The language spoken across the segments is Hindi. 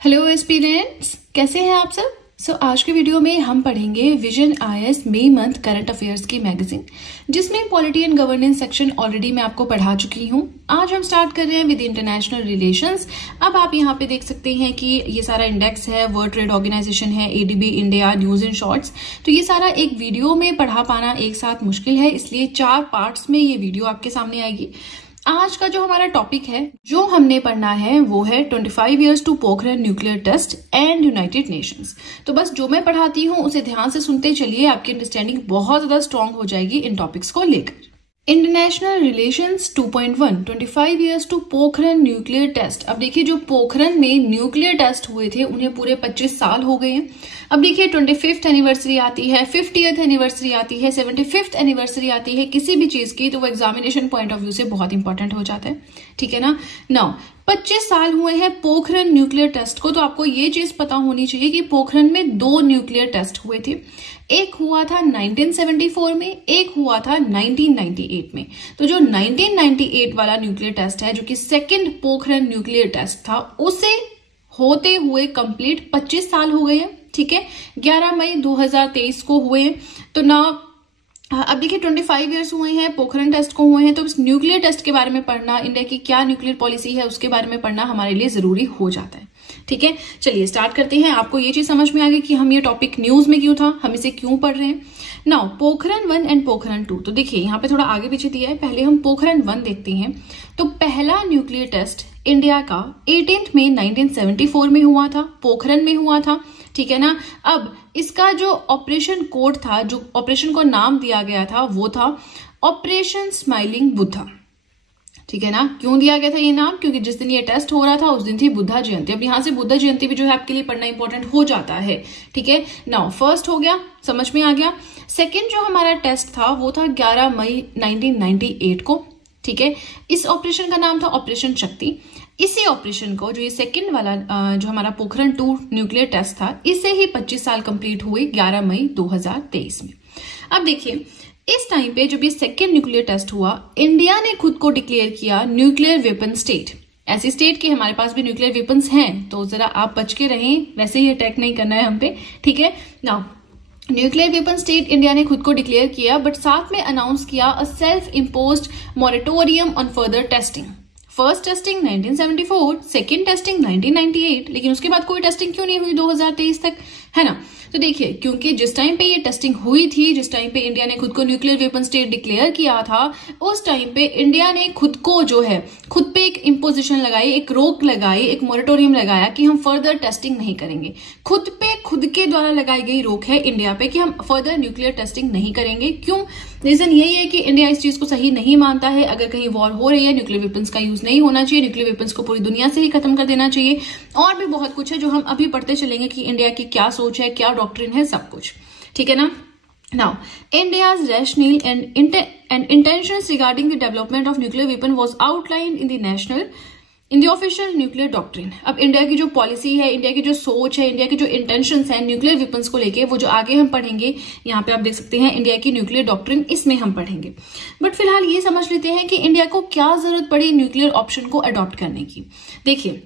हेलो एस्पिरेंट्स, कैसे हैं आप सब। आज के वीडियो में हम पढ़ेंगे विजन IAS मई मंथ करंट अफेयर्स की मैगजीन, जिसमें polity and governance section already मैं आपको पढ़ा चुकी हूं। आज हम स्टार्ट कर रहे हैं विद इंटरनेशनल रिलेशंस। अब आप यहां पे देख सकते हैं कि ये सारा इंडेक्स है, वर्ल्ड ट्रेड ऑर्गेनाइजेशन है, ADB India, news in shorts. तो ये सारा एक वीडियो में पढ़ा पाना एक साथ मुश्किल है, इसलिए 4 पार्ट्स में ये वीडियो आपके सामने आएगी। आज का जो हमारा टॉपिक है, जो हमने पढ़ना है, वो है 25 years to Pokhran nuclear test and United Nations. तो बस जो मैं पढ़ाती हूँ उसे ध्यान से सुनते चलिए, आपकी अंडरस्टैंडिंग बहुत ज्यादा स्ट्रांग हो जाएगी इन टॉपिक्स को लेकर। International relations 2.1 25 years to Pokhran nuclear test. अब देखिए, जो पोखरण में न्यूक्लियर टेस्ट हुए थे उन्हें पूरे 25 साल हो गए हैं। अब देखिए, 25th एनिवर्सरी आती है, 50th एनिवर्सरी आती है, 75th एनिवर्सरी आती है किसी भी चीज की, तो वो एग्जामिनेशन पॉइंट ऑफ व्यू से बहुत इंपॉर्टेंट हो जाता है। ठीक है ना। नाउ 25 साल हुए हैं पोखरण न्यूक्लियर टेस्ट को, तो आपको ये चीज पता होनी चाहिए कि पोखरण में 2 न्यूक्लियर टेस्ट हुए थे। एक हुआ था 1974 में, एक हुआ था 1998 में। तो जो 1998 वाला न्यूक्लियर टेस्ट है, जो कि सेकेंड पोखरण न्यूक्लियर टेस्ट था, उसे होते हुए कंप्लीट 25 साल हो गए हैं। ठीक है, 11 मई 2023 को हुए हैं। तो ना अब देखिए, 25 इयर्स हुए हैं पोखरण टेस्ट को हुए हैं, तो इस न्यूक्लियर टेस्ट के बारे में पढ़ना, इंडिया की क्या न्यूक्लियर पॉलिसी है उसके बारे में पढ़ना हमारे लिए जरूरी हो जाता है। ठीक है, चलिए स्टार्ट करते हैं। आपको ये चीज समझ में आ गई कि हम ये टॉपिक न्यूज में क्यों था, हम इसे क्यों पढ़ रहे हैं। Now Pokhran 1 and Pokhran 2। तो देखिए, यहाँ पे थोड़ा आगे पीछे दिया है, पहले हम पोखरण 1 देखते हैं। तो पहला न्यूक्लियर टेस्ट इंडिया का 18 मई 1974 में हुआ था, पोखरण में हुआ था। ठीक है ना। अब इसका जो ऑपरेशन कोड था, जो ऑपरेशन को नाम दिया गया था, वो था ऑपरेशन स्माइलिंग बुद्धा। ठीक है ना। क्यों दिया गया था ये नाम? क्योंकि जिस दिन ये टेस्ट हो रहा था उस दिन थी बुद्धा जयंती। अब यहां से बुद्धा जयंती भी जो है आपके लिए पढ़ना इंपॉर्टेंट हो जाता है। ठीक है। नाउ फर्स्ट हो गया, समझ में आ गया। सेकेंड जो हमारा टेस्ट था वो था 11 मई 1998 को। ठीक है, इस ऑपरेशन का नाम था ऑपरेशन शक्ति। इसी ऑपरेशन को, जो ये सेकंड वाला जो हमारा पोखरण 2 न्यूक्लियर टेस्ट था, इसे ही 25 साल कंप्लीट हुए 11 मई 2023 में। अब देखिए, इस टाइम पे जब ये सेकंड न्यूक्लियर टेस्ट हुआ, इंडिया ने खुद को डिक्लेयर किया न्यूक्लियर वेपन स्टेट। ऐसी स्टेट की हमारे पास भी न्यूक्लियर वेपन्स हैं, तो जरा आप बच के रहें, वैसे ही अटैक नहीं करना है हम पे। ठीक है ना। न्यूक्लियर वेपन स्टेट इंडिया ने खुद को डिक्लेयर किया, बट साथ में अनाउंस किया a self imposed moratorium on further testing. First testing 1974, second testing 1998, लेकिन उसके बाद कोई टेस्टिंग क्यों नहीं हुई 2023 तक, है ना। तो देखिए, क्योंकि जिस टाइम पे ये टेस्टिंग हुई थी, जिस टाइम पे इंडिया ने खुद को न्यूक्लियर वेपन स्टेट डिक्लेयर किया था, उस टाइम पे इंडिया ने खुद को जो है, खुद पे एक इम्पोजिशन लगाई, एक रोक लगाई, एक मॉरेटोरियम लगाया कि हम फर्दर टेस्टिंग नहीं करेंगे। खुद पे, खुद के द्वारा लगाई गई रोक है इंडिया पे कि हम फर्दर न्यूक्लियर टेस्टिंग नहीं करेंगे। क्यों? रीजन यही है कि इंडिया इस चीज को सही नहीं मानता है। अगर कहीं वॉर हो रही है, न्यूक्लियर वेपन्स का यूज नहीं होना चाहिए, न्यूक्लियर वेपन्स को पूरी दुनिया से ही खत्म कर देना चाहिए। और भी बहुत कुछ है जो हम अभी पढ़ते चलेंगे कि इंडिया की क्या सोच है, क्या डॉक्ट्रिन है, सब कुछ। ठीक है ना। Now, India's rationale and intentions regarding the development of nuclear weapon was outlined in the official nuclear doctrine। अब इंडिया की जो पॉलिसी है, इंडिया की जो सोच है, इंडिया की जो इंटेंशंस है न्यूक्लियर वेपन्स को लेके, वो जो आगे हम पढ़ेंगे, यहाँ पे आप देख सकते हैं इंडिया की न्यूक्लियर डॉक्ट्रिन, इसमें हम पढ़ेंगे। बट फिलहाल ये समझ लेते हैं कि इंडिया को क्या जरूरत पड़ी न्यूक्लियर ऑप्शन को अडॉप्ट करने की। देखिए,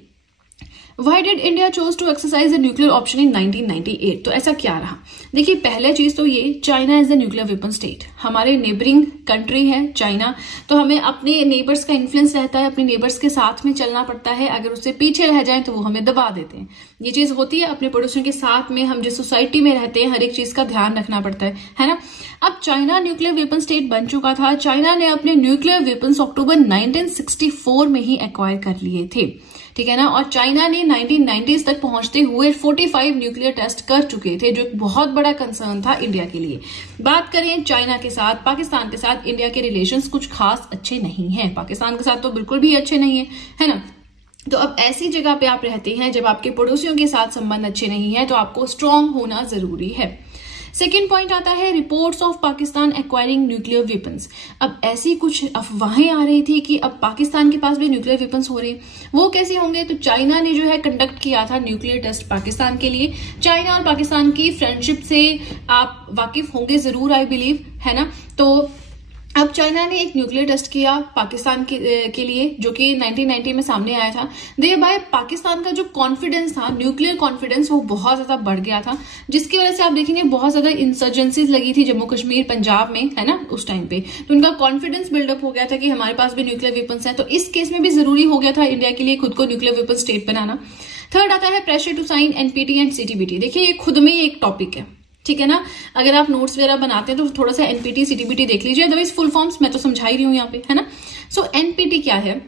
Why did India chose to exercise the nuclear option in 1998? तो ऐसा क्या रहा? देखिए, पहले चीज तो ये, China is the nuclear weapon state. हमारे नेबरिंग कंट्री है चाइना, तो हमें अपने नेबर्स का इन्फ्लुएंस रहता है, अपने नेबर्स के साथ में चलना पड़ता है। अगर उससे पीछे रह जाए तो वो हमें दबा देते हैं। ये चीज होती है अपने पड़ोसियों के साथ में, हम जिस सोसाइटी में रहते हैं हर एक चीज का ध्यान रखना पड़ता है ना। अब चाइना न्यूक्लियर वेपन स्टेट बन चुका था। चाइना ने अपने न्यूक्लियर वेपन्स अक्टूबर 1964 में ही एक्वायर कर लिए थे। ठीक है ना। और चाइना ने 1990s तक पहुंचते हुए 45 न्यूक्लियर टेस्ट कर चुके थे, जो एक बहुत बड़ा कंसर्न था इंडिया के लिए। बात करें चाइना के साथ, पाकिस्तान के साथ इंडिया के रिलेशंस कुछ खास अच्छे नहीं हैं। पाकिस्तान के साथ तो बिल्कुल भी अच्छे नहीं है ना। तो अब ऐसी जगह पे आप रहते हैं जब आपके पड़ोसियों के साथ संबंध अच्छे नहीं है, तो आपको स्ट्रांग होना जरूरी है। सेकेंड पॉइंट आता है reports of Pakistan acquiring nuclear weapons. अब ऐसी कुछ अफवाहें आ रही थी कि अब पाकिस्तान के पास भी न्यूक्लियर वेपन्स हो रहे, वो कैसे होंगे? तो चाइना ने जो है कंडक्ट किया था न्यूक्लियर टेस्ट पाकिस्तान के लिए। चाइना और पाकिस्तान की फ्रेंडशिप से आप वाकिफ होंगे जरूर, आई बिलीव, है ना। तो अब चाइना ने एक न्यूक्लियर टेस्ट किया पाकिस्तान के लिए, जो कि 1990 में सामने आया था। देयरबाय पाकिस्तान का जो कॉन्फिडेंस था, न्यूक्लियर कॉन्फिडेंस, वो बहुत ज्यादा बढ़ गया था, जिसकी वजह से आप देखेंगे बहुत ज्यादा इंसर्जेंसीज लगी थी जम्मू कश्मीर पंजाब में, है ना, उस टाइम पे। तो उनका कॉन्फिडेंस बिल्डअप हो गया था कि हमारे पास भी न्यूक्लियर वेपन्स हैं। तो इस केस में भी जरूरी हो गया था इंडिया के लिए खुद को न्यूक्लियर वेपन स्टेट बनाना। थर्ड आता है pressure to sign NPT and CTBT. देखिए ये खुद में ही एक टॉपिक है, ठीक है ना। अगर आप नोट्स वगैरह बनाते हैं तो थोड़ा सा एनपीटी सीटीबीटी देख लीजिए, अदरवाइज फुल फॉर्म्स मैं तो समझा ही रही हूं यहाँ पे, है ना। सो एनपीटी क्या है?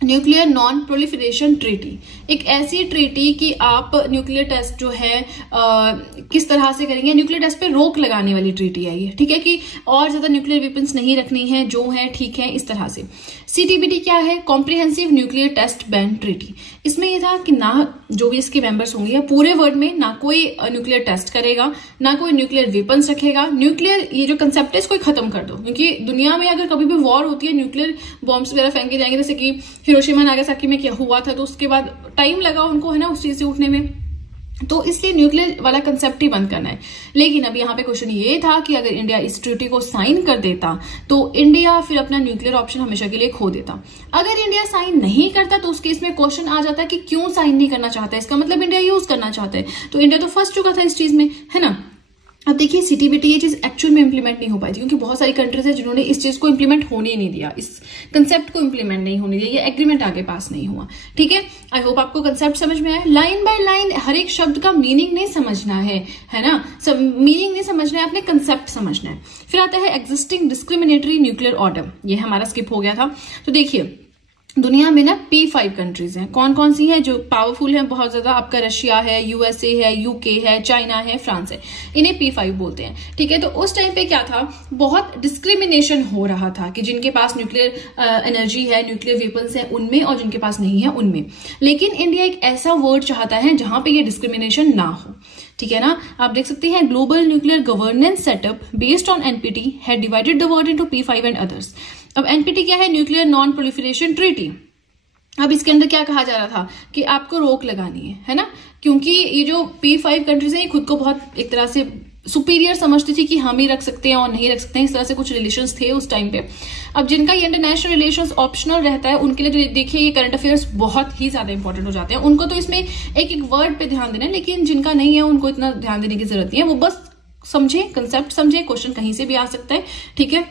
Nuclear non proliferation treaty. एक ऐसी ट्रीटी कि आप न्यूक्लियर टेस्ट जो है किस तरह से करेंगे, न्यूक्लियर टेस्ट पे रोक लगाने वाली ट्रीटी है ये, ठीक है, कि और ज्यादा न्यूक्लियर वेपन्स नहीं रखनी है, जो है ठीक है, इस तरह से। सीटीबीटी क्या है? Comprehensive nuclear test ban treaty. इसमें यह था कि ना जो भी इसके मेंबर्स होंगे, पूरे वर्ल्ड में ना कोई न्यूक्लियर टेस्ट करेगा, ना कोई न्यूक्लियर वेपन्स रखेगा। न्यूक्लियर ये जो कंसेप्ट है इसको खत्म कर दो, क्योंकि दुनिया में अगर कभी भी वॉर होती है, न्यूक्लियर बॉम्ब्स वगैरह फेंके जाएंगे, जैसे कि हिरोशिमा नागासाकी में क्या हुआ था, तो उसके बाद टाइम लगा उनको, है ना, उस चीज से उठने में। तो इसलिए न्यूक्लियर वाला कंसेप्ट ही बंद करना है। लेकिन अब यहाँ पे क्वेश्चन ये था कि अगर इंडिया इस ट्रीटी को साइन कर देता तो इंडिया फिर अपना न्यूक्लियर ऑप्शन हमेशा के लिए खो देता। अगर इंडिया साइन नहीं करता तो उस केस में क्वेश्चन आ जाता कि क्यों साइन नहीं करना चाहता है, इसका मतलब इंडिया यूज करना चाहता है। तो इंडिया तो फंस चुका था इस चीज में, है ना। अब देखिए सीटीबीटी ये चीज एक्चुअल में इंप्लीमेंट नहीं हो पाई थी, क्योंकि बहुत सारी कंट्रीज है जिन्होंने इस चीज को इंप्लीमेंट होने ही नहीं दिया, इस कंसेप्ट को इंप्लीमेंट नहीं होने दिया, ये एग्रीमेंट आगे पास नहीं हुआ, ठीक है। आई होप आपको कंसेप्ट समझ में आया। लाइन बाय लाइन हर एक शब्द का मीनिंग नहीं समझना है ना, सब मीनिंग नहीं समझना है, अपने कंसेप्ट समझना है। फिर आता है एग्जिस्टिंग डिस्क्रिमिनेटरी न्यूक्लियर ऑर्डर, ये हमारा स्किप हो गया था। तो देखिए दुनिया में ना P5 कंट्रीज हैं। कौन कौन सी हैं जो पावरफुल हैं बहुत ज्यादा? आपका रशिया है, यूएसए है, यूके है, चाइना है, फ्रांस है, इन्हें P5 बोलते हैं, ठीक है। तो उस टाइम पे क्या था, बहुत डिस्क्रिमिनेशन हो रहा था कि जिनके पास न्यूक्लियर एनर्जी है, न्यूक्लियर वेपन्स है उनमें, और जिनके पास नहीं है उनमें। लेकिन इंडिया एक ऐसा वर्ड चाहता है जहां पे ये डिस्क्रिमिनेशन ना हो, ठीक है ना। आप देख सकते हैं global nuclear governance setup based on NPT had divided the world into P5 and others. अब एनपीटी क्या है? Nuclear non proliferation treaty. अब इसके अंदर क्या कहा जा रहा था कि आपको रोक लगानी है ना, क्योंकि ये जो P5 कंट्रीज है ये खुद को बहुत एक तरह से सुपीरियर समझती थी कि हम ही रख सकते हैं और नहीं रख सकते हैं, इस तरह से कुछ रिलेशंस थे उस टाइम पे। अब जिनका ये इंटरनेशनल रिलेशंस ऑप्शनल रहता है उनके लिए तो देखिए ये करंट अफेयर्स बहुत ही ज्यादा इंपॉर्टेंट हो जाते हैं, उनको तो इसमें एक एक वर्ड पे ध्यान देना है। लेकिन जिनका नहीं है उनको इतना ध्यान देने की जरूरत नहीं है, वो बस समझे, कंसेप्ट समझे, क्वेश्चन कहीं से भी आ सकता है, ठीक है।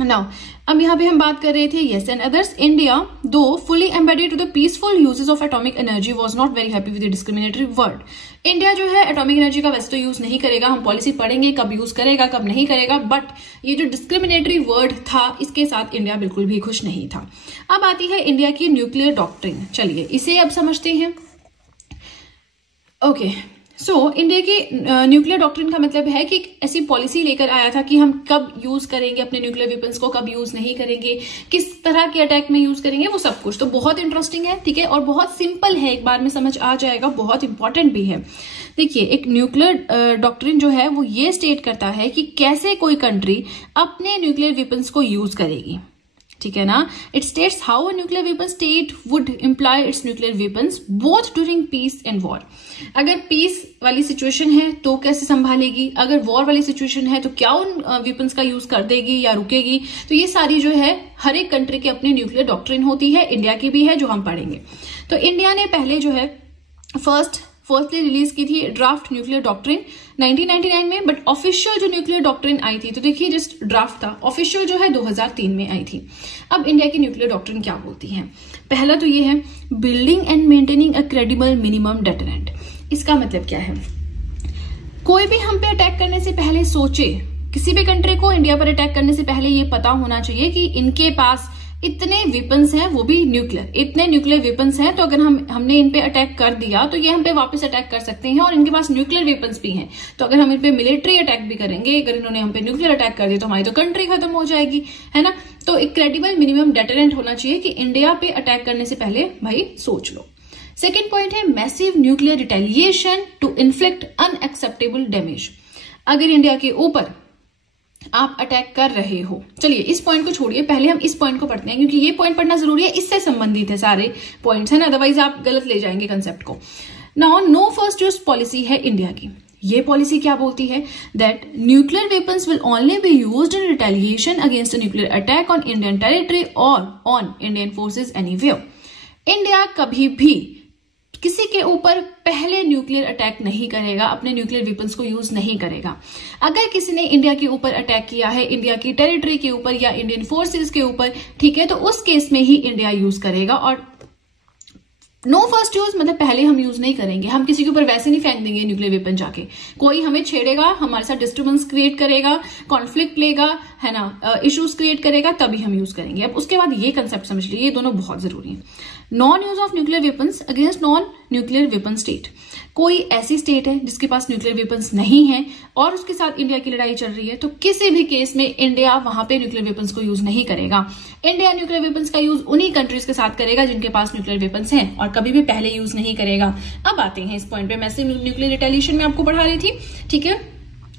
नाउ अब यहाँ पे हम बात कर रहे थे yes and others. India though fully embedded to the peaceful uses of atomic energy was not very happy with the discriminatory word. India जो है एटॉमिक एनर्जी का वैसे तो यूज नहीं करेगा, हम पॉलिसी पढ़ेंगे कब यूज करेगा कब नहीं करेगा, बट ये जो डिस्क्रिमिनेटरी वर्ड था इसके साथ इंडिया बिल्कुल भी खुश नहीं था। अब आती है इंडिया की न्यूक्लियर डॉक्ट्रिन, चलिए इसे अब समझते हैं। ओके सो इंडिया की न्यूक्लियर डॉक्ट्रिन का मतलब है कि एक ऐसी पॉलिसी लेकर आया था कि हम कब यूज करेंगे अपने न्यूक्लियर वेपन्स को, कब यूज नहीं करेंगे, किस तरह के अटैक में यूज करेंगे, वो सब कुछ। तो बहुत इंटरेस्टिंग है, ठीक है, और बहुत सिंपल है, एक बार में समझ आ जाएगा, बहुत इंपॉर्टेंट भी है। देखिए एक न्यूक्लियर डॉक्ट्रिन जो है वो ये स्टेट करता है कि कैसे कोई कंट्री अपने न्यूक्लियर वेपन्स को यूज करेगी, ठीक है ना। It states how a nuclear weapon state would employ its nuclear weapons both during peace and war. अगर पीस वाली सिचुएशन है तो कैसे संभालेगी, अगर वॉर वाली सिचुएशन है तो क्या उन वेपन्स का यूज कर देगी या रुकेगी। तो ये सारी जो है हर एक कंट्री की अपनी न्यूक्लियर डॉक्ट्रिन होती है, इंडिया की भी है जो हम पढ़ेंगे। तो इंडिया ने पहले जो है फर्स्टली रिलीज की थी ड्राफ्ट न्यूक्लियर डॉक्ट्रिन 1999 में, बट ऑफिशियल जो न्यूक्लियर डॉक्ट्रिन आई थी, तो देखिए जस्ट ड्राफ्ट था, ऑफिशियल जो है 2003 में आई थी। अब इंडिया की न्यूक्लियर डॉक्ट्रिन क्या बोलती है? पहला तो ये है building and maintaining a credible minimum deterrent. इसका मतलब क्या है? कोई भी हम पे अटैक करने से पहले सोचे, किसी भी कंट्री को इंडिया पर अटैक करने से पहले ये पता होना चाहिए कि इनके पास इतने वेपन्स हैं, वो भी न्यूक्लियर, इतने न्यूक्लियर वेपन्स हैं, तो अगर हमने इन पे अटैक कर दिया तो ये हम पे वापस अटैक कर सकते हैं, और इनके पास न्यूक्लियर वेपन्स भी हैं, तो अगर हम इन पे मिलिट्री अटैक भी करेंगे, अगर इन्होंने हम पे न्यूक्लियर अटैक कर दिया तो हमारी तो कंट्री खत्म हो जाएगी, है ना। तो एक क्रेडिबल मिनिमम डेटरेंट होना चाहिए कि इंडिया पे अटैक करने से पहले भाई सोच लो। सेकेंड पॉइंट है massive nuclear retaliation to inflict unacceptable damage. अगर इंडिया के ऊपर आप अटैक कर रहे हो, चलिए इस पॉइंट को छोड़िए, पहले हम इस पॉइंट को पढ़ते हैं, क्योंकि ये पॉइंट पढ़ना जरूरी है, इससे संबंधित है सारे पॉइंट्स, है ना, अदरवाइज आप गलत ले जाएंगे कंसेप्ट को। Now no first use policy है इंडिया की। ये पॉलिसी क्या बोलती है? That nuclear weapons will only be used in retaliation against a nuclear attack on Indian territory और on Indian forces anywhere. India कभी भी किसी के ऊपर पहले न्यूक्लियर अटैक नहीं करेगा, अपने न्यूक्लियर वेपन्स को यूज नहीं करेगा। अगर किसी ने इंडिया के ऊपर अटैक किया है, इंडिया की टेरिटरी के ऊपर या इंडियन फोर्सेस के ऊपर, ठीक है, तो उस केस में ही इंडिया यूज करेगा। और नो फर्स्ट यूज मतलब पहले हम यूज नहीं करेंगे, हम किसी के ऊपर वैसे नहीं फेंक देंगे न्यूक्लियर वेपन जाके। कोई हमें छेड़ेगा, हमारे साथ डिस्टर्बेंस क्रिएट करेगा, कॉन्फ्लिक्ट लेगा, है ना, इश्यूज क्रिएट करेगा, तभी हम यूज करेंगे। अब उसके बाद ये कंसेप्ट समझ लीजिए, ये दोनों बहुत जरूरी है। Non use of nuclear weapons against non nuclear weapon state. कोई ऐसी स्टेट है जिसके पास न्यूक्लियर वेपन्स नहीं है और उसके साथ इंडिया की लड़ाई चल रही है, तो किसी भी केस में इंडिया वहां पे न्यूक्लियर वेपन्स को यूज नहीं करेगा। इंडिया न्यूक्लियर वेपन्स का यूज उन्हीं कंट्रीज के साथ करेगा जिनके पास न्यूक्लियर वेपन्स हैं, और कभी भी पहले यूज नहीं करेगा। अब आते हैं इस पॉइंट पे, मैसिव न्यूक्लियर रिटेलिएशन में आपको पढ़ा रही थी, ठीक है,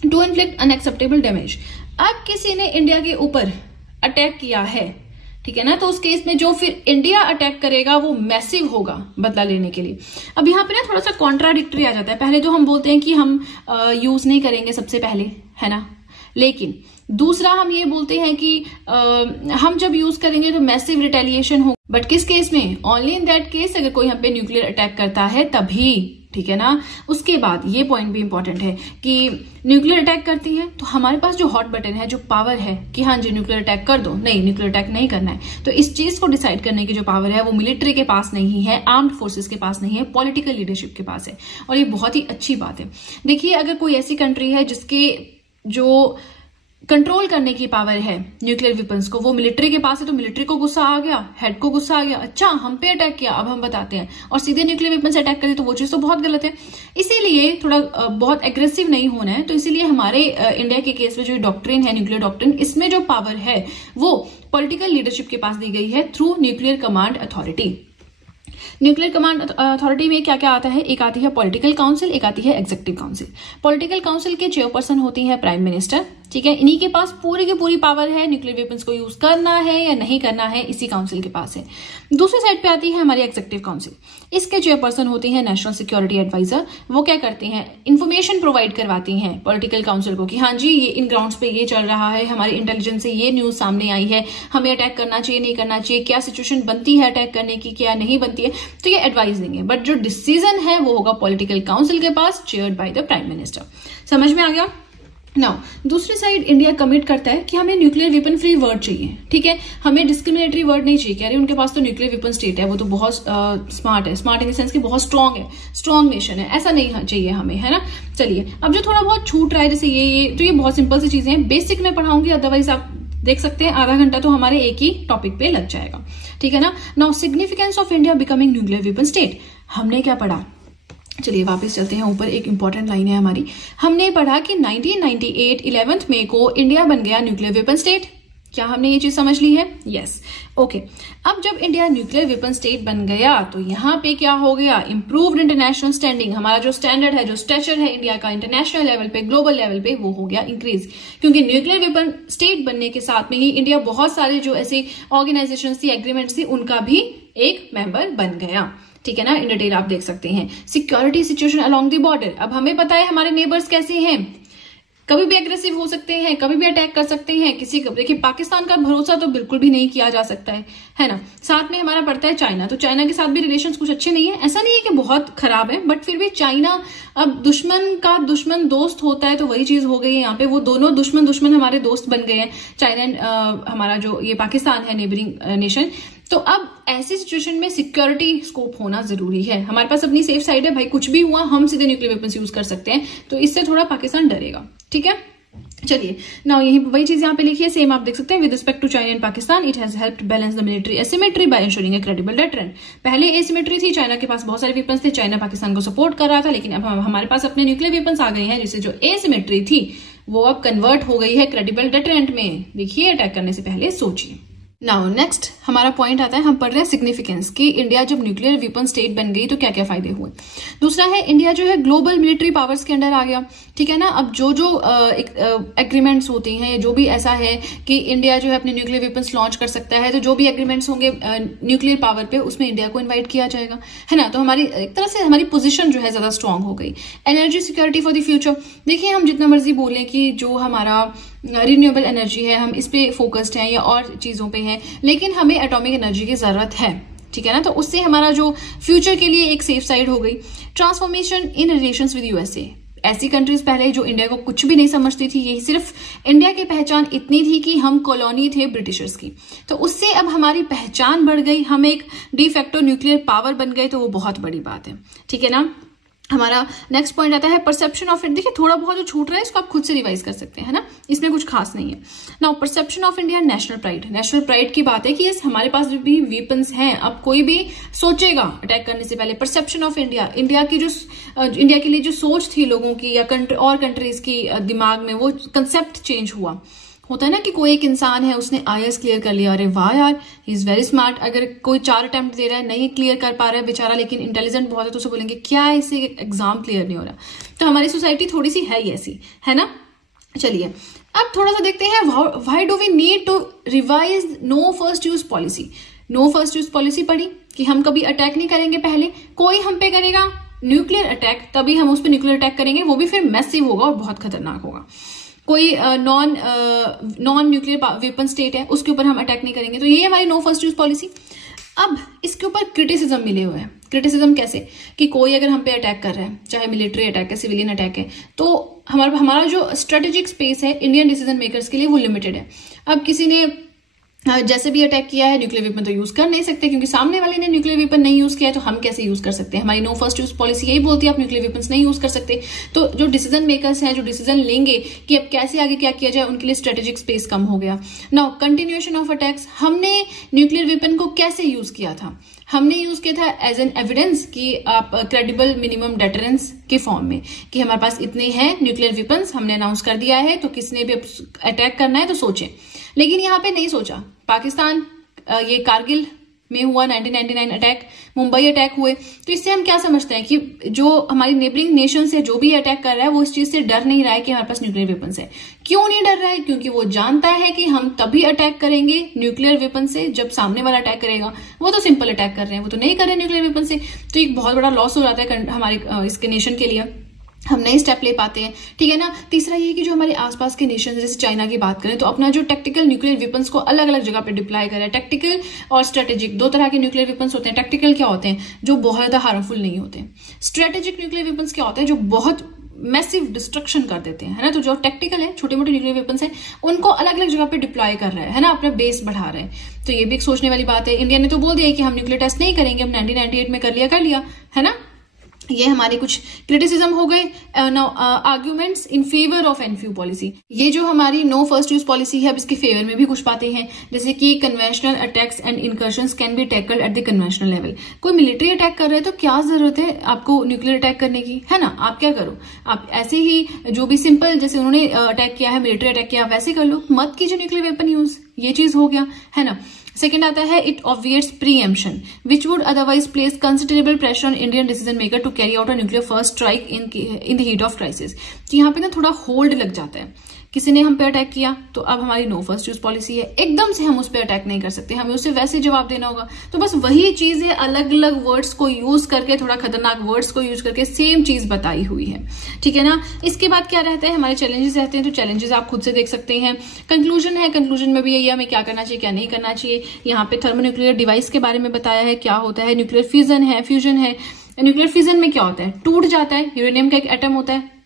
टू इन्फ्लिक्ट अनएक्सेप्टेबल डैमेज। अब किसी ने इंडिया के ऊपर अटैक किया है, ठीक है ना, तो उस केस में जो फिर इंडिया अटैक करेगा वो मैसिव होगा बदला लेने के लिए। अब यहाँ पे ना थोड़ा सा कॉन्ट्राडिक्टरी आ जाता है। पहले तो हम बोलते हैं कि हम यूज नहीं करेंगे सबसे पहले, है ना, लेकिन दूसरा हम ये बोलते हैं कि हम जब यूज करेंगे तो मैसिव रिटेलिएशन हो। बट किस केस में? ओनली इन दैट केस अगर कोई हम पे न्यूक्लियर अटैक करता है तभी, ठीक है ना। उसके बाद ये पॉइंट भी इंपॉर्टेंट है कि न्यूक्लियर अटैक करती है तो हमारे पास जो हॉट बटन है, जो पावर है कि हाँ जी न्यूक्लियर अटैक कर दो, नहीं न्यूक्लियर अटैक नहीं करना है, तो इस चीज को डिसाइड करने की जो पावर है वो मिलिट्री के पास नहीं है, आर्म्ड फोर्सेस के पास नहीं है, पॉलिटिकल लीडरशिप के पास है। और ये बहुत ही अच्छी बात है। देखिए, अगर कोई ऐसी कंट्री है जिसके जो कंट्रोल करने की पावर है न्यूक्लियर वेपन्स को, वो मिलिट्री के पास है, तो मिलिट्री को गुस्सा आ गया, हेड को गुस्सा आ गया, अच्छा हम पे अटैक किया, अब हम बताते हैं, और सीधे न्यूक्लियर वेपन से अटैक करें, तो वो चीज तो बहुत गलत है। इसीलिए थोड़ा बहुत एग्रेसिव नहीं होना है। तो इसीलिए हमारे इंडिया के केस में जो डॉक्ट्रिन है, न्यूक्लियर डॉक्ट्रिन, इसमें जो पावर है वो पॉलिटिकल लीडरशिप के पास दी गई है through nuclear command authority. Nuclear command authority में क्या क्या आता है? एक आती है पॉलिटिकल काउंसिल, एक आती है एग्जीक्यूटिव काउंसिल। पॉलिटिकल काउंसिल के चेयरपर्सन होती है प्राइम मिनिस्टर, ठीक है, इन्हीं के पास पूरी की पूरी पावर है, न्यूक्लियर वेपन्स को यूज करना है या नहीं करना है इसी काउंसिल के पास है। दूसरी साइड पे आती है हमारी एग्जीक्यूटिव काउंसिल, इसके चेयरपर्सन होती है नेशनल सिक्योरिटी एडवाइजर। वो क्या करते हैं? इंफॉर्मेशन प्रोवाइड करवाती हैं पॉलिटिकल काउंसिल को कि हाँ जी ये इन ग्राउंड्स पे ये चल रहा है, हमारी इंटेलिजेंस से ये न्यूज सामने आई है, हमें अटैक करना चाहिए नहीं करना चाहिए, क्या सिचुएशन बनती है अटैक करने की, क्या नहीं बनती है, तो ये एडवाइस देंगे। बट जो डिसीजन है वो होगा पॉलिटिकल काउंसिल के पास, chaired by the prime minister. समझ में आ गया? नाउ दूसरी साइड इंडिया कमिट करता है कि हमें न्यूक्लियर वेपन फ्री वर्ल्ड चाहिए, ठीक है, हमें डिस्क्रिमिनेटरी वर्ड नहीं चाहिए कि अरे उनके पास तो न्यूक्लियर वेपन स्टेट है, वो तो बहुत स्मार्ट है, स्मार्ट इन द सेंस कि बहुत स्ट्रांग है, स्ट्रांग नेशन है, ऐसा नहीं चाहिए हमें, है ना। चलिए, अब जो थोड़ा बहुत छूट रहा है जैसे ये तो ये बहुत सिंपल सी चीजें हैं, बेसिक में पढ़ाऊंगी, अदरवाइज आप देख सकते हैं आधा घंटा तो हमारे एक ही टॉपिक पे लग जाएगा, ठीक है ना। Now significance of India becoming nuclear weapon state, हमने क्या पढ़ा? चलिए वापस चलते हैं ऊपर, एक इंपॉर्टेंट लाइन है हमारी। हमने पढ़ा कि 1998 11 मई को इंडिया बन गया न्यूक्लियर वेपन स्टेट। क्या हमने ये चीज समझ ली है? Yes, okay. अब जब इंडिया न्यूक्लियर वेपन स्टेट बन गया तो यहाँ पे क्या हो गया? इंप्रूव्ड इंटरनेशनल स्टैंडिंग, हमारा जो स्टैंडर्ड है, जो स्टेचर है इंडिया का इंटरनेशनल लेवल पे, ग्लोबल लेवल पे, वो हो गया इंक्रीज। क्योंकि न्यूक्लियर वेपन स्टेट बनने के साथ में ही इंडिया बहुत सारे जो ऐसी ऑर्गेनाइजेशन थी, एग्रीमेंट्स थी, उनका भी एक मेंबर बन गया, ठीक है ना। इन डिटेल आप देख सकते हैं। Security situation along the border, अब हमें पता है हमारे नेबर्स कैसे हैं, कभी भी एग्रेसिव हो सकते हैं, कभी भी अटैक कर सकते हैं किसी को। देखिए पाकिस्तान का भरोसा तो बिल्कुल भी नहीं किया जा सकता है ना। साथ में हमारा पड़ता है चाइना, तो चाइना के साथ भी रिलेशंस कुछ अच्छे नहीं है, ऐसा नहीं है कि बहुत खराब है, बट फिर भी चाइना, अब दुश्मन का दुश्मन दोस्त होता है, तो वही चीज हो गई है यहाँ पे, वो दोनों दुश्मन हमारे दोस्त बन गए हैं, चाइना हमारा जो ये पाकिस्तान है नेबरिंग नेशन। तो अब ऐसी सिचुएशन में सिक्योरिटी स्कोप होना जरूरी है। हमारे पास अपनी सेफ साइड है भाई, कुछ भी हुआ हम सीधे न्यूक्लियर वेपन्स यूज कर सकते हैं, तो इससे थोड़ा पाकिस्तान डरेगा, ठीक है। चलिए, नाउ यही वही चीज यहाँ पे लिखी है, सेम आप देख सकते हैं। With respect to China and Pakistan, it has helped balance the military asymmetry by ensuring a credible deterrent. पहले एसिमेट्री थी, चाइना के पास बहुत सारे वेपन्स थे, चाइना पाकिस्तान को सपोर्ट कर रहा था, लेकिन अब हमारे पास अपने न्यूक्लियर वेपन्स आ गए हैं, जिससे जो एसिमेट्री थी वो अब कन्वर्ट हो गई है क्रेडिबल डेटरेंट में। देखिए, अटैक करने से पहले सोचिए। नाउ नेक्स्ट हमारा पॉइंट आता है, हम पढ़ रहे हैं सिग्निफिकेंस कि इंडिया जब न्यूक्लियर वेपन स्टेट बन गई तो क्या क्या फायदे हुए। दूसरा है इंडिया जो है ग्लोबल मिलिट्री पावर्स के अंडर आ गया, ठीक है ना। अब जो जो एग्रीमेंट्स होती हैं, जो भी ऐसा है कि इंडिया जो है अपने न्यूक्लियर वेपन्स लॉन्च कर सकता है, तो जो भी एग्रीमेंट्स होंगे न्यूक्लियर पावर पे उसमें इंडिया को इन्वाइट किया जाएगा, है ना। तो हमारी एक तरह से हमारी पोजिशन जो है ज्यादा स्ट्रांग हो गई। Energy security for the future, देखिए हम जितना मर्जी बोलें कि जो हमारा रिन्यूएबल एनर्जी है हम इस पे फोकस्ड हैं या और चीजों पे हैं, लेकिन हमें एटॉमिक एनर्जी की जरूरत है, ठीक है ना। तो उससे हमारा जो फ्यूचर के लिए एक सेफ साइड हो गई। Transformation in relations with USA, ऐसी कंट्रीज पहले जो इंडिया को कुछ भी नहीं समझती थी, यही सिर्फ इंडिया की पहचान इतनी थी कि हम कॉलोनी थे ब्रिटिशर्स की, तो उससे अब हमारी पहचान बढ़ गई, हम एक डी फैक्टो न्यूक्लियर पावर बन गए, तो वो बहुत बड़ी बात है, ठीक है ना। हमारा नेक्स्ट पॉइंट आता है परसेप्शन ऑफ इंडिया। देखिए थोड़ा बहुत जो छूट रहा है इसको आप खुद से रिवाइज कर सकते हैं ना, इसमें कुछ खास नहीं है। Now perception of India, national pride. National pride की बात है कि यस हमारे पास भी वेपन्स हैं, अब कोई भी सोचेगा अटैक करने से पहले। परसेप्शन ऑफ इंडिया, इंडिया के लिए जो सोच थी लोगों की या और कंट्रीज की दिमाग में, वो कंसेप्ट चेंज हुआ। होता है ना कि कोई एक इंसान है उसने आईएएस क्लियर कर लिया, अरे वाह यार ही इज वेरी स्मार्ट। अगर कोई 4 अटेम्प्ट दे रहा है नहीं क्लियर कर पा रहा है बेचारा, लेकिन इंटेलिजेंट बहुत है, तो उसे बोलेंगे क्या है इसे एग्जाम क्लियर नहीं हो रहा। तो हमारी सोसाइटी थोड़ी सी है ही ऐसी, है ना। चलिए अब थोड़ा सा देखते हैं why do we need to revise no first use policy. No first use policy पढ़ी कि हम कभी अटैक नहीं करेंगे, पहले कोई हम पे करेगा न्यूक्लियर अटैक तभी हम उस पर न्यूक्लियर अटैक करेंगे, वो भी फिर मैसिव होगा और बहुत खतरनाक होगा। कोई नॉन न्यूक्लियर वेपन स्टेट है उसके ऊपर हम अटैक नहीं करेंगे, तो ये हमारी नो फर्स्ट यूज पॉलिसी। अब इसके ऊपर क्रिटिसिज्म मिले हुए हैं। क्रिटिसिज्म कैसे कि कोई अगर हम पे अटैक कर रहा है, चाहे मिलिट्री अटैक है सिविलियन अटैक है, तो हमारा जो स्ट्रेटेजिक स्पेस है इंडियन डिसीजन मेकर्स के लिए वो लिमिटेड है। अब किसी ने जैसे भी अटैक किया है, न्यूक्लियर वेपन तो यूज कर नहीं सकते क्योंकि सामने वाले ने न्यूक्लियर वेपन नहीं यूज किया है, तो हम कैसे यूज कर सकते हैं। हमारी नो फर्स्ट यूज पॉलिसी यही बोलती है आप न्यूक्लियर वेपन्स नहीं यूज कर सकते। तो जो डिसीजन मेकर्स हैं, जो डिसीजन लेंगे कि अब कैसे आगे क्या किया जाए, उनके लिए स्ट्रेटेजिक स्पेस कम हो गया। नाउ कंटिन्यूएशन ऑफ अटैक्स, हमने न्यूक्लियर वेपन को कैसे यूज किया था, हमने यूज किया था एज एन एविडेंस कि आप क्रेडिबल मिनिमम डेटरेंस के फॉर्म में कि हमारे पास इतने हैं न्यूक्लियर वेपन्स, हमने अनाउंस कर दिया है, तो किसने भी अटैक करना है तो सोचे। लेकिन यहाँ पे नहीं सोचा। पाकिस्तान ये कारगिल में हुआ 1999 अटैक, मुंबई अटैक हुए, तो इससे हम क्या समझते हैं कि जो हमारी नेबरिंग नेशन से जो भी अटैक कर रहा है वो इस चीज से डर नहीं रहा है कि हमारे पास न्यूक्लियर वेपन्स है। क्यों नहीं डर रहा है? क्योंकि वो जानता है कि हम तभी अटैक करेंगे न्यूक्लियर वेपन से जब सामने वाला अटैक करेगा। वो तो सिंपल अटैक कर रहे हैं, वो तो नहीं कर रहे न्यूक्लियर वेपन से, तो एक बहुत बड़ा लॉस हो जाता है हमारे इसके नेशन के लिए, हम नए स्टेप ले पाते हैं, ठीक है ना। तीसरा ये कि जो हमारे आसपास के नेशन जैसे चाइना की बात करें तो अपना जो टैक्टिकल न्यूक्लियर वेपन्स को अलग अलग जगह पे डिप्लॉय कर रहा है। टैक्टिकल और स्ट्रेटेजिक दो तरह के न्यूक्लियर वेपन्स होते हैं। टैक्टिकल क्या होते हैं? जो बहुत ज्यादा हार्मफुल नहीं होते। स्ट्रेटेजिक न्यूक्लियर वेपन्स क्या होते हैं? जो बहुत मैसिव डिस्ट्रक्शन कर देते हैं, है ना। तो जो टैक्टिकल है, छोटे मोटे न्यूक्लियर वेपन्स हैं, उनको अलग अलग जगह पे डिप्लॉय कर रहा है ना, अपना बेस बढ़ा रहे हैं। तो ये भी एक सोचने वाली बात है। इंडिया ने तो बोल दिया कि हम न्यूक्लियर टेस्ट नहीं करेंगे, हम 1998 में कर लिया, है ना। ये हमारे कुछ क्रिटिसिज्म हो गए। Arguments in favour of NFU policy, ये जो हमारी नो फर्स्ट यूज पॉलिसी है, अब इसके फेवर में भी कुछ बातें हैं, जैसे कि conventional attacks and incursions can be tackled at the conventional level. कोई मिलिट्री अटैक कर रहे हैं तो क्या जरूरत है आपको न्यूक्लियर अटैक करने की, है ना। आप क्या करो, आप ऐसे ही जो भी सिंपल जैसे उन्होंने अटैक किया है, मिलिट्री अटैक किया, वैसे कर लो, मत कीजिए न्यूक्लियर वेपन यूज। ये चीज हो गया, है ना। सेकेंड आता है it obviates preemption which would otherwise place considerable pressure on Indian decision maker to carry out a nuclear first strike in the heat of crisis. तो यहाँ पे ना थोड़ा होल्ड लग जाता है। किसी ने हम पे अटैक किया तो अब हमारी नो फर्स्ट यूज पॉलिसी है, एकदम से हम उस पर अटैक नहीं कर सकते, हमें उससे वैसे जवाब देना होगा। तो बस वही चीज है, अलग अलग वर्ड्स को यूज करके, थोड़ा खतरनाक वर्ड्स को यूज करके सेम चीज बताई हुई है, ठीक है ना। इसके बाद क्या रहता है, हमारे चैलेंजेस रहते हैं, तो चैलेंजेस आप खुद से देख सकते हैं। कंक्लूजन है, कंक्लूजन में भी यही हमें क्या करना चाहिए, क्या नहीं करना चाहिए। यहाँ पे थर्मोन्यूक्लियर डिवाइस के बारे में बताया है, क्या होता है। न्यूक्लियर फ्यूजन है। न्यूक्लियर फ्यूजन में क्या होता है? टूट जाता है, यूरेनियम का एक एटम होता है,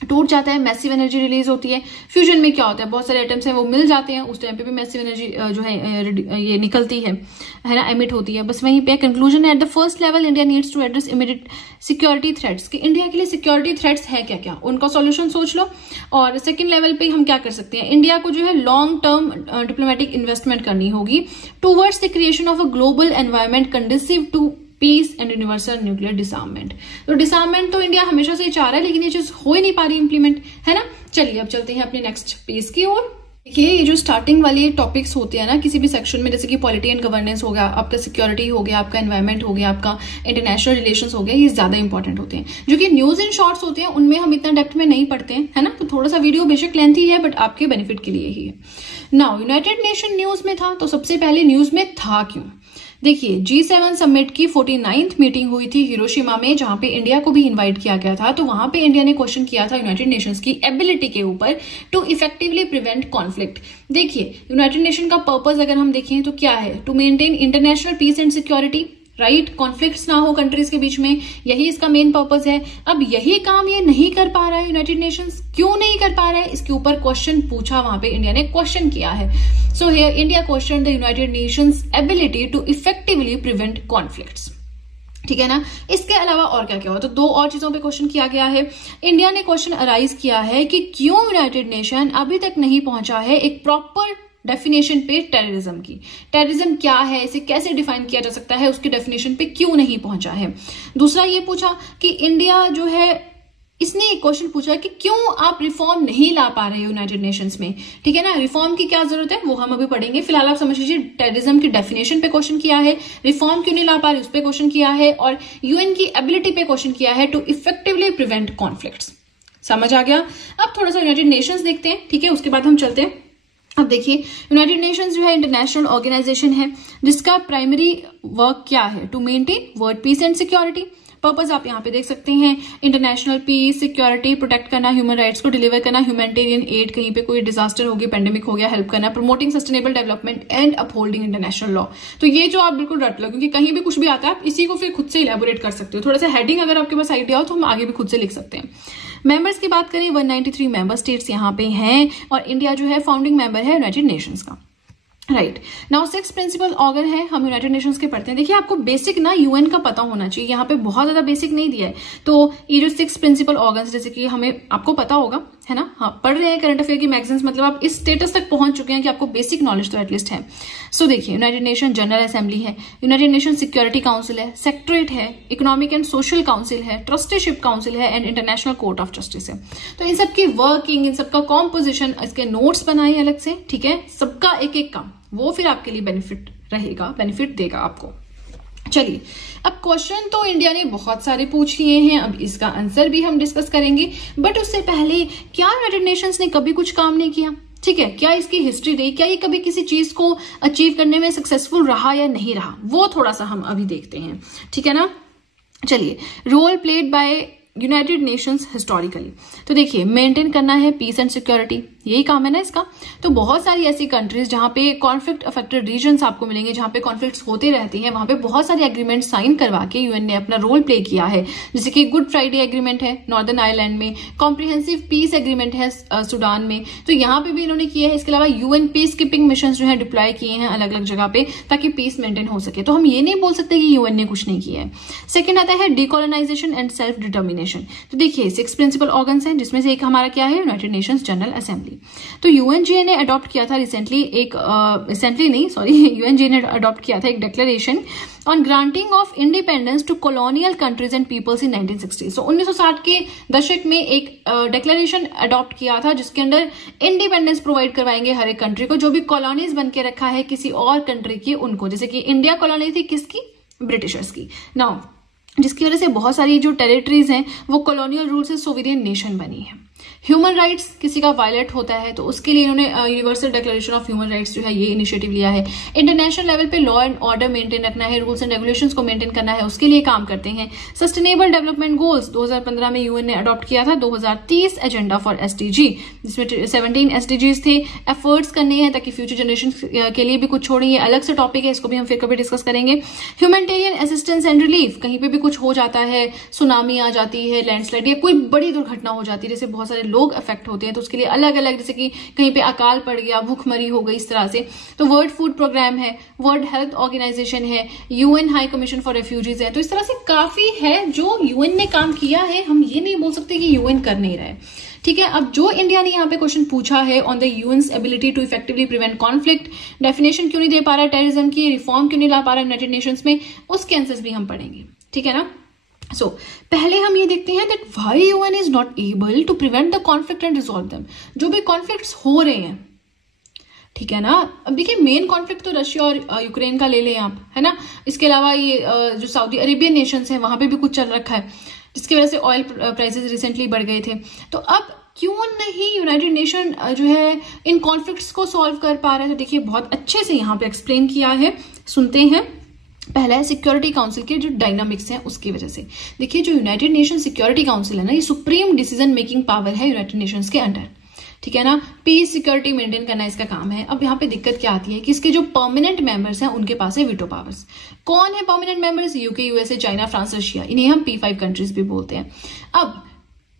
टूट जाता है, मैसिव एनर्जी रिलीज होती है। फ्यूजन में क्या होता है? बहुत सारे एटम्स हैं वो मिल जाते हैं, उस टाइम पे भी मैसिव एनर्जी जो है ये निकलती है ना, एमिट होती है। बस वहीं पे कंक्लूजन है, at the first level India needs to address immediate security threats, कि इंडिया के लिए सिक्योरिटी थ्रेट्स है क्या क्या, उनका सॉल्यूशन सोच लो। और सेकंड लेवल पे हम क्या कर सकते हैं, इंडिया को जो है लॉन्ग टर्म डिप्लोमेटिक इन्वेस्टमेंट करनी होगी towards the creation of a global environment conducive to peace and universal nuclear disarmament. तो डिसआर्ममेंट तो इंडिया हमेशा से चाह रहा है, लेकिन ये चीज हो ही नहीं पा रही इंप्लीमेंट, है ना। चलिए अब चलते हैं अपने नेक्स्ट पेज की ओर। देखिए, ये जो स्टार्टिंग वाले टॉपिक्स होते हैं ना किसी भी सेक्शन में, जैसे कि पॉलिटी एंड गवर्नेंस हो गया, आपका सिक्योरिटी हो गया, आपका एनवायरमेंट हो गया, आपका इंटरनेशनल रिलेशंस हो गया, ये ज्यादा इंपॉर्टेंट होते हैं। जो कि न्यूज इन शॉर्ट्स होते हैं उनमें हम इतना डेप्थ में नहीं पढ़ते हैं, है ना। तो थोड़ा सा वीडियो बेशक लेंथी है बट आपके बेनिफिट के लिए ही है। नाउ यूनाइटेड नेशन न्यूज में था, तो सबसे पहले न्यूज में था क्यों। देखिए, G7 समिट की 49th मीटिंग हुई थी हिरोशिमा में, जहां पे इंडिया को भी इनवाइट किया गया था। तो वहां पे इंडिया ने क्वेश्चन किया था यूनाइटेड नेशंस की एबिलिटी के ऊपर टू इफेक्टिवली प्रिवेंट कॉन्फ्लिक्ट। देखिए, यूनाइटेड नेशन का पर्पस अगर हम देखें तो क्या है, to maintain international peace and security, right. Conflicts ना हो कंट्रीज के बीच में, यही इसका मेन पर्पस है। अब यही काम ये नहीं कर पा रहा है यूनाइटेड नेशंस, क्यों नहीं कर पा रहा है, इसके ऊपर क्वेश्चन पूछा, वहां पे इंडिया ने क्वेश्चन किया है। So here India question the United Nations ability to effectively prevent conflicts, ठीक है ना। इसके अलावा और क्या क्या हुआ, तो 2 और चीजों पे क्वेश्चन किया गया है। इंडिया ने क्वेश्चन अराइज किया है कि क्यों यूनाइटेड नेशन अभी तक नहीं पहुंचा है एक प्रॉपर डेफिनेशन पे टेररिज्म की। टेररिज्म क्या है, इसे कैसे डिफाइन किया जा सकता है, उसकी डेफिनेशन पे क्यों नहीं पहुंचा है। दूसरा ये पूछा कि इंडिया जो है, इसने एक क्वेश्चन पूछा कि क्यों आप रिफॉर्म नहीं ला पा रहे हो यूनाइटेड नेशंस में, ठीक है ना। रिफॉर्म की क्या जरूरत है वो हम अभी पढ़ेंगे, फिलहाल आप समझ लीजिए टेररिज्म की डेफिनेशन पे क्वेश्चन किया है, रिफॉर्म क्यों नहीं ला पा रहे उस पर क्वेश्चन किया है, और यूएन की एबिलिटी पे क्वेश्चन किया है टू इफेक्टिवली प्रिवेंट कॉन्फ्लिक्ट्स। समझ आ गया। अब थोड़ा सा यूनाइटेड नेशंस देखते हैं, ठीक है, उसके बाद हम चलते हैं। अब देखिए, यूनाइटेड नेशंस जो है इंटरनेशनल ऑर्गेनाइजेशन है जिसका प्राइमरी वर्क क्या है, to maintain world peace and security. Purpose आप यहाँ पे देख सकते हैं, इंटरनेशनल पीस, सिक्योरिटी, प्रोटेक्ट करना, ह्यूमन राइट्स को डिलीवर करना, ह्यूमैनिटेरियन एड, कहीं पे कोई डिजास्टर हो गया, पेंडेमिक हो गया, हेल्प करना, promoting sustainable development and upholding international law. तो ये जो आप बिल्कुल रट लो, क्योंकि कहीं भी कुछ भी आता है आप इसी को फिर खुद से इलेबोरेट कर सकते हो। थोड़ा सा हेडिंग अगर आपके पास आइडिया हो तो हम आगे भी खुद से लिख सकते हैं। मेंबर्स की बात करें, 193 मेंबर स्टेट्स यहाँ पे हैं और इंडिया जो है फाउंडिंग मेंबर है यूनाइटेड नेशंस का, राइट। नाउ 6 प्रिंसिपल ऑर्गन है, हम यूनाइटेड नेशंस के पढ़ते हैं। देखिए, आपको बेसिक ना यूएन का पता होना चाहिए, यहाँ पे बहुत ज्यादा बेसिक नहीं दिया है। तो ये जो 6 प्रिंसिपल ऑर्गन्स, जैसे कि हमें आपको पता होगा, है ना, हाँ, पढ़ रहे हैं करंट अफेयर की मैगजीन्स, मतलब आप इस स्टेटस तक पहुंच चुके हैं कि आपको बेसिक नॉलेज तो एटलीस्ट है। सो देखिए, यूनाइटेड नेशन जनरल असेंबली है, यूनाइटेड नेशन सिक्योरिटी काउंसिल है, सेक्रेटरीट है, इकोनॉमिक एंड सोशल काउंसिल है, ट्रस्टीशिप काउंसिल है and international court of justice है। तो इन सबकी वर्किंग, इन सबका कॉम्पोजिशन, इसके नोट्स बनाए अलग से, ठीक है, सबका एक एक काम, वो फिर आपके लिए बेनिफिट रहेगा, बेनिफिट देगा आपको। चलिए, अब क्वेश्चन तो इंडिया ने बहुत सारे पूछ लिए हैं, अब इसका आंसर भी हम डिस्कस करेंगे। बट उससे पहले, क्या यूनाइटेड नेशंस ने कभी कुछ काम नहीं किया, ठीक है, क्या इसकी हिस्ट्री रही, क्या ये कभी किसी चीज को अचीव करने में सक्सेसफुल रहा या नहीं रहा, वो थोड़ा सा हम अभी देखते हैं, ठीक है ना। चलिए, role played by United Nations historically, तो देखिए, मेंटेन करना है पीस एंड सिक्योरिटी, यही काम है ना इसका। तो बहुत सारी ऐसी कंट्रीज जहां पे कॉन्फ्लिक्ट अफेक्टेड रीजन्स आपको मिलेंगे, जहां पे कॉन्फ्लिक्ट्स होते रहते हैं, वहां पे बहुत सारे एग्रीमेंट साइन करवा के यूएन ने अपना रोल प्ले किया है। जैसे कि गुड फ्राइडे एग्रीमेंट है नॉर्दर्न आयरलैंड में, कॉम्प्रिहेंसिव पीस एग्रीमेंट है सूडान में, तो यहाँ पे भी इन्होंने किया है। इसके अलावा यूएन पीस कीपिंग मिशन जो है डिप्लॉय किए हैं अलग अलग जगह पे, ताकि पीस मेंटेन हो सके। तो हम ये नहीं बोल सकते कि यूएन ने कुछ नहीं किया है। सेकेंड आता है डीकोलोनाइजेशन एंड सेल्फ डिटर्मिनेशन। तो देखिए, 6 प्रिंसिपल ऑर्गन्स हैं, जिसमें से एक हमारा क्या है, यूनाइटेड नेशंस जनरल असेंबली। तो यूएनजीए ने अडॉप्ट किया था रिसेंटली यूएनजीए ने अडॉप्ट किया था एक declaration on granting of independence to colonial countries and peoples in 1960। So 1960 के दशक में एक डिक्लेरेशन अडॉप्ट किया था जिसके अंदर इंडिपेंडेंस प्रोवाइड करवाएंगे हर एक कंट्री को, जो भी कॉलोनीज बन के रखा है किसी और कंट्री की उनको। जैसे कि इंडिया कॉलोनी थी किसकी, ब्रिटिशर्स की। नाउ जिसकी वजह से बहुत सारी जो टेरिटरीज हैं वो कॉलोनियल रूल से सोवेरियन नेशन बनी है। ह्यूमन राइट्स किसी का वायलेट होता है तो उसके लिए इन्होंने universal declaration of human rights जो है ये इनिशिएटिव लिया है। इंटरनेशनल लेवल पे लॉ एंड ऑर्डर मेंटेन रखना है, रूल्स एंड रेगुलेशंस को मेंटेन करना है, उसके लिए काम करते हैं। सस्टेनेबल डेवलपमेंट गोल्स 2015 में यूएन ने अडॉप्ट किया था, 2030 एजेंडा फॉर एसडीजी, जिसमें 17 एसडीजीज थे। एफर्ट्स करने हैं ताकि फ्यूचर जनरेशन के लिए भी कुछ छोड़ें, ये अलग से टॉपिक है, इसको भी हम फिर कभी डिस्कस करेंगे। ह्यूमैनिटेरियन असिस्टेंस एंड रिलीफ, कहीं पे भी कुछ हो जाता है, सुनामी आ जाती है, लैंडस्लाइड या कोई बड़ी दुर्घटना हो जाती है, जैसे बहुत सारे लोग अफेक्ट होते हैं, तो उसके लिए अलग अलग, जैसे कि कहीं पे अकाल पड़ गया, भूखमरी हो गई, इस तरह से। तो वर्ल्ड फूड प्रोग्राम है, वर्ल्ड हेल्थ ऑर्गेनाइजेशन है, UN high commission for refugees है। तो इस तरह से काफी है जो यूएन ने काम किया है, हम ये नहीं बोल सकते कि यूएन कर नहीं रहे, ठीक है। अब जो इंडिया ने यहाँ पे क्वेश्चन पूछा है on the UN's ability to effectively prevent conflict, definition क्यों नहीं दे पा रहा है टेररिज्म की, रिफॉर्म क्यों नहीं ला पा रहा है यूनाइटेड नेशंस में, उसके आंसर्स भी हम पढ़ेंगे, ठीक है ना। सो पहले हम ये देखते हैं that why UN is not able to prevent the conflict and resolve them. जो भी कॉन्फ्लिक्ट्स हो रहे हैं, ठीक है ना। अब देखिए मेन कॉन्फ्लिक्ट तो रशिया और यूक्रेन का ले लें आप, है ना। इसके अलावा ये जो सऊदी अरेबियन नेशंस हैं वहां पे भी कुछ चल रखा है, जिसकी वजह से ऑयल प्राइसेस रिसेंटली बढ़ गए थे। तो अब क्यों नहीं यूनाइटेड नेशन जो है इन कॉन्फ्लिक्ट्स को सॉल्व कर पा रहा है? तो देखिए बहुत अच्छे से यहाँ पे एक्सप्लेन किया है, सुनते हैं। पहला है सिक्योरिटी काउंसिल के जो डायनामिक्स हैं उसकी वजह से। देखिए जो यूनाइटेड नेशन सिक्योरिटी काउंसिल है ना, ये सुप्रीम डिसीजन मेकिंग पावर है यूनाइटेड नेशंस के अंडर, ठीक है ना। पीस सिक्योरिटी मेंटेन करना इसका काम है। अब यहाँ पे दिक्कत क्या आती है कि इसके जो परमानेंट मेंबर्स हैं उनके पास है वीटो पावर्स। कौन है permanent members? UK, USA, China, France, Russia, इन्हें हम P5 कंट्रीज भी बोलते हैं। अब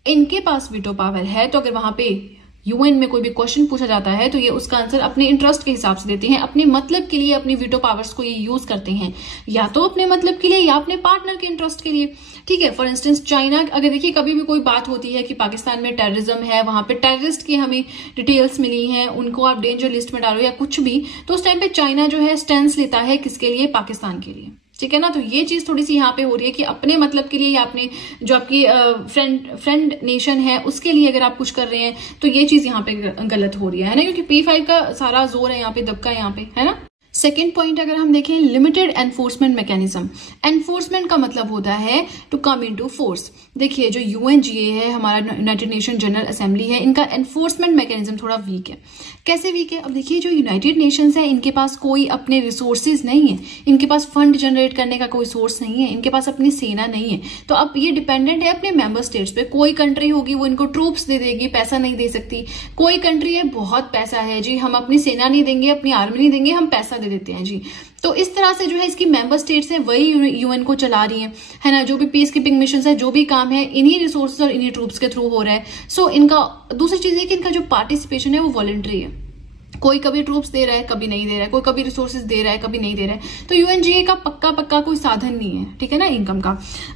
इनके पास वीटो पावर है, तो अगर वहां पे यूएन में कोई भी क्वेश्चन पूछा जाता है तो ये उसका आंसर अपने इंटरेस्ट के हिसाब से देते हैं, अपने मतलब के लिए अपनी वीटो पावर्स को ये यूज करते हैं, या तो अपने मतलब के लिए या अपने पार्टनर के इंटरेस्ट के लिए, ठीक है। फॉर इंस्टेंस चाइना, अगर देखिए कभी भी कोई बात होती है कि पाकिस्तान में टेररिज्म है, वहां पे टेररिस्ट की हमें डिटेल्स मिली हैं, उनको आप डेंजर लिस्ट में डालो या कुछ भी, तो उस टाइम पे चाइना जो है स्टैंड लेता है किसके लिए? पाकिस्तान के लिए, ठीक है ना। तो ये चीज थोड़ी सी यहाँ पे हो रही है कि अपने मतलब के लिए या अपने जो आपकी फ्रेंड नेशन है उसके लिए अगर आप कुछ कर रहे हैं तो ये चीज यहाँ पे गलत हो रही है ना, क्योंकि P5 का सारा जोर है यहाँ पे, दबका यहाँ पे, है ना। सेकेंड पॉइंट अगर हम देखें, लिमिटेड एनफोर्समेंट मैकेनिज्म। एनफोर्समेंट का मतलब होता है टू कम इनटू फोर्स। देखिए जो UNGA है, हमारा यूनाइटेड नेशन जनरल असेंबली है, इनका एनफोर्समेंट मैकेनिज्म थोड़ा वीक है। कैसे वीक है? अब देखिए जो यूनाइटेड नेशंस है इनके पास कोई अपने रिसोर्सेज नहीं है, इनके पास फंड जनरेट करने का कोई सोर्स नहीं है, इनके पास अपनी सेना नहीं है। तो अब ये डिपेंडेंट है अपने मेंबर स्टेट्स पे। कोई कंट्री होगी वो इनको ट्रूप्स दे देगी, पैसा नहीं दे सकती। कोई कंट्री है बहुत पैसा है जी, हम अपनी सेना नहीं देंगे, अपनी आर्मी नहीं देंगे, हम पैसा दे देते हैं जी। तो इस तरह से जो है इसकी मेंबर स्टेट्स हैं वही यूएन को चला रही हैं, है ना। जो भी पीस कीपिंग मिशन है, जो भी काम है, इन्हीं रिसोर्सेज और इन्हीं ट्रूप्स के थ्रू हो रहा है। सो इनका दूसरी चीज है कि इनका जो पार्टिसिपेशन है वो वॉलंटरी है। कोई कभी ट्रूप्स दे रहा है, कभी नहीं दे रहा है, कोई कभी रिसोर्सेज दे रहा है, कभी नहीं दे रहा है। तो UNGA का पक्का कोई साधन नहीं है, ठीक है ना, इनकम का।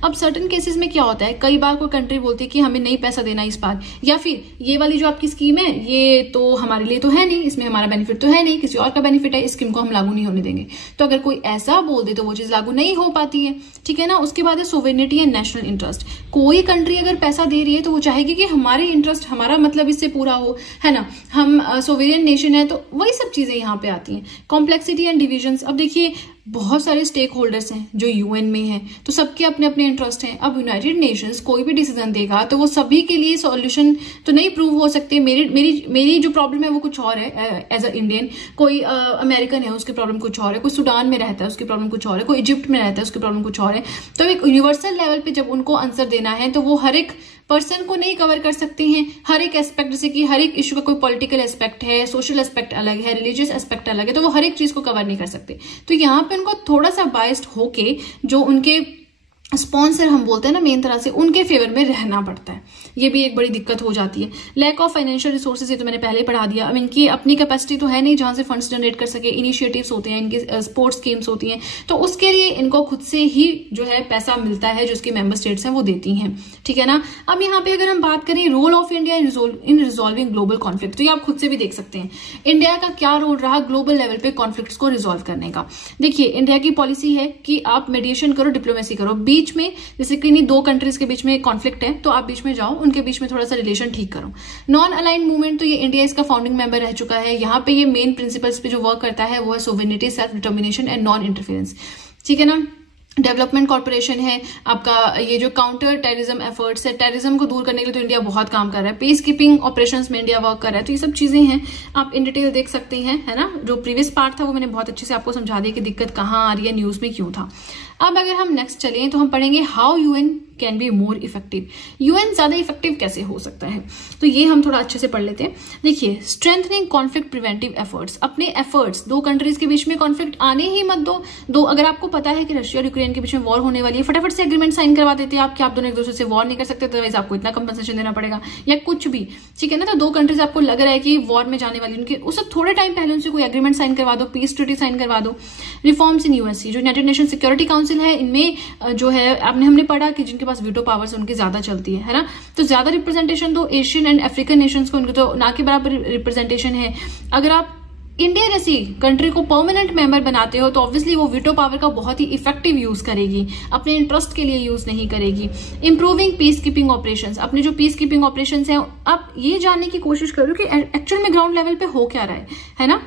अब सर्टेन केसेस में क्या होता है, कई बार कोई कंट्री बोलती है कि हमें नहीं पैसा देना इस बार, या फिर ये वाली जो आपकी स्कीम है ये तो हमारे लिए तो है नहीं, इसमें हमारा बेनिफिट तो है नहीं, किसी और का बेनिफिट है, इस स्कीम को हम लागू नहीं होने देंगे। तो अगर कोई ऐसा बोल दे तो वो चीज लागू नहीं हो पाती है, ठीक है ना। उसके बाद है सोवेरेनिटी एंड नेशनल इंटरेस्ट। कोई कंट्री अगर पैसा दे रही है तो वो चाहेगी कि हमारे इंटरेस्ट, हमारा मतलब इससे पूरा हो, है ना। हम सोवेरियन नेशन है, तो वही सब चीजें यहाँ पे आती हैं। Complexity and divisions. अब देखिए बहुत सारे स्टेक होल्डर्स हैं जो यूएन में हैं, तो सबके अपने अपने इंटरेस्ट हैं। अब यूनाइटेड नेशंस कोई भी डिसीजन देगा तो वो सभी के लिए सॉल्यूशन तो नहीं प्रूव हो सकते। मेरी जो प्रॉब्लम है वो कुछ और है एज अ इंडियन, कोई अमेरिकन है उसकी प्रॉब्लम कुछ और है, कोई सूडान में रहता है उसकी प्रॉब्लम कुछ और है, कोई इजिप्ट में रहता है उसकी प्रॉब्लम कुछ और है। तो एक यूनिवर्सल लेवल पे जब उनको आंसर देना है तो वो हर एक पर्सन को नहीं कवर कर सकते हैं, हर एक एस्पेक्ट, जैसे कि हर एक इशू का कोई पॉलिटिकल एस्पेक्ट है, सोशल एस्पेक्ट अलग है, रिलीजियस एस्पेक्ट अलग है, तो वो हर एक चीज को कवर नहीं कर सकते। तो यहाँ पे उनको थोड़ा सा बायस्ड होके जो उनके स्पॉन्सर हम बोलते हैं ना मेन तरह से, उनके फेवर में रहना पड़ता है। ये भी एक बड़ी दिक्कत हो जाती है। लैक ऑफ फाइनेंशियल रिसोर्सेज, ये तो मैंने पहले ही पढ़ा दिया। अब इनकी अपनी कैपेसिटी तो है नहीं जहां से फंड्स जनरेट कर सके। इनिशिएटिव्स होते हैं, इनकी स्पोर्ट्स स्कीम्स होती हैं, तो उसके लिए इनको खुद से ही जो है पैसा मिलता है, जो उसकी मेंबर स्टेट्स हैं वो देती हैं, ठीक है ना। अब यहाँ पे अगर हम बात करें role of India in resolving global conflict, तो ये आप खुद से भी देख सकते हैं इंडिया का क्या रोल रहा ग्लोबल लेवल पे कॉन्फ्लिक्ट्स को रिजॉल्व करने का। देखिए इंडिया की पॉलिसी है कि आप मेडिएशन करो, डिप्लोमेसी करो, बीच में जैसे कि दो कंट्रीज के बीच में कॉन्फ्लिक्ट है तो आप बीच में जाओ, उनके बीच में थोड़ा सा रिलेशन ठीक करो। नॉन अलाइंड मूवमेंट, तो ये इंडिया इसका फाउंडिंग मेंबर रह चुका है। यहाँ पे ये मेन प्रिंसिपल्स पे जो वर्क करता है वो है sovereignty, self determination and non interference, ठीक है ना। डेवलपमेंट कॉर्पोरेशन है आपका, ये जो काउंटर टेररिज्म एफर्ट्स है, टेररिज्म को दूर करने के लिए तो इंडिया बहुत काम कर रहा है। पीस कीपिंग ऑपरेशंस में इंडिया वर्क कर रहा है। तो ये सब चीजें हैं, आप इन डिटेल देख सकते हैं, है ना। जो प्रीवियस पार्ट था वो मैंने बहुत अच्छे से आपको समझा दिया कि दिक्कत कहाँ आ रही है, न्यूज में क्यों था। अब अगर हम नेक्स्ट चलें तो हम पढ़ेंगे how UN can be more effective. UN ज्यादा इफेक्टिव कैसे हो सकता है, तो ये हम थोड़ा अच्छे से पढ़ लेते हैं। देखिए स्ट्रेंथनिंग कॉन्फ्लिक्ट प्रिवेंटिव एफर्ट्स, अपने एफर्ट्स, दो कंट्रीज के बीच में कॉन्फ्लिक्ट आने ही मत दो। अगर आपको पता है कि रशिया और यूक्रेन के बीच में वॉर होने वाली है, फटाफट से एग्रीमेंट साइन करवा देते हैं आप कि आप दोनों एक दूसरे से वॉर नहीं कर सकते, अदरवाइज आपको इतना कंपनसेशन देना पड़ेगा या कुछ भी, ठीक है ना। तो दो कंट्रीज आपको लग रहा है कि वॉर में जाने वाली, उनके उससे थोड़े टाइम पहले उनसे कोई एग्रीमेंट साइन करवा दो, पीस ट्रीटी साइन करवा दो। रिफॉर्म्स इन यूएससी, जो यूनाइटेड नेशन सिक्योरिटी काउंसिल है, इनमें जो है हमने पढ़ा कि जिनके पास वीटो पावर्स उनकी ज्यादा चलती है ना। तो ज्यादा रिप्रेजेंटेशन दो एशियन एंड अफ्रीकन नेशंस को, उनके तो ना के बराबर रिप्रेजेंटेशन है। अगर आप इंडिया जैसी कंट्री को परमानेंट मेंबर बनाते हो तो ऑब्वियसली वो वीटो पावर का बहुत ही इफेक्टिव यूज करेगी, अपने इंटरेस्ट के लिए यूज नहीं करेगी। इंप्रूविंग पीस कीपिंग ऑपरेशंस, अपने जो पीस कीपिंग ऑपरेशंस हैं आप ये जानने की कोशिश करो कि एक्चुअल में ग्राउंड लेवल पे हो क्या रहा है ना।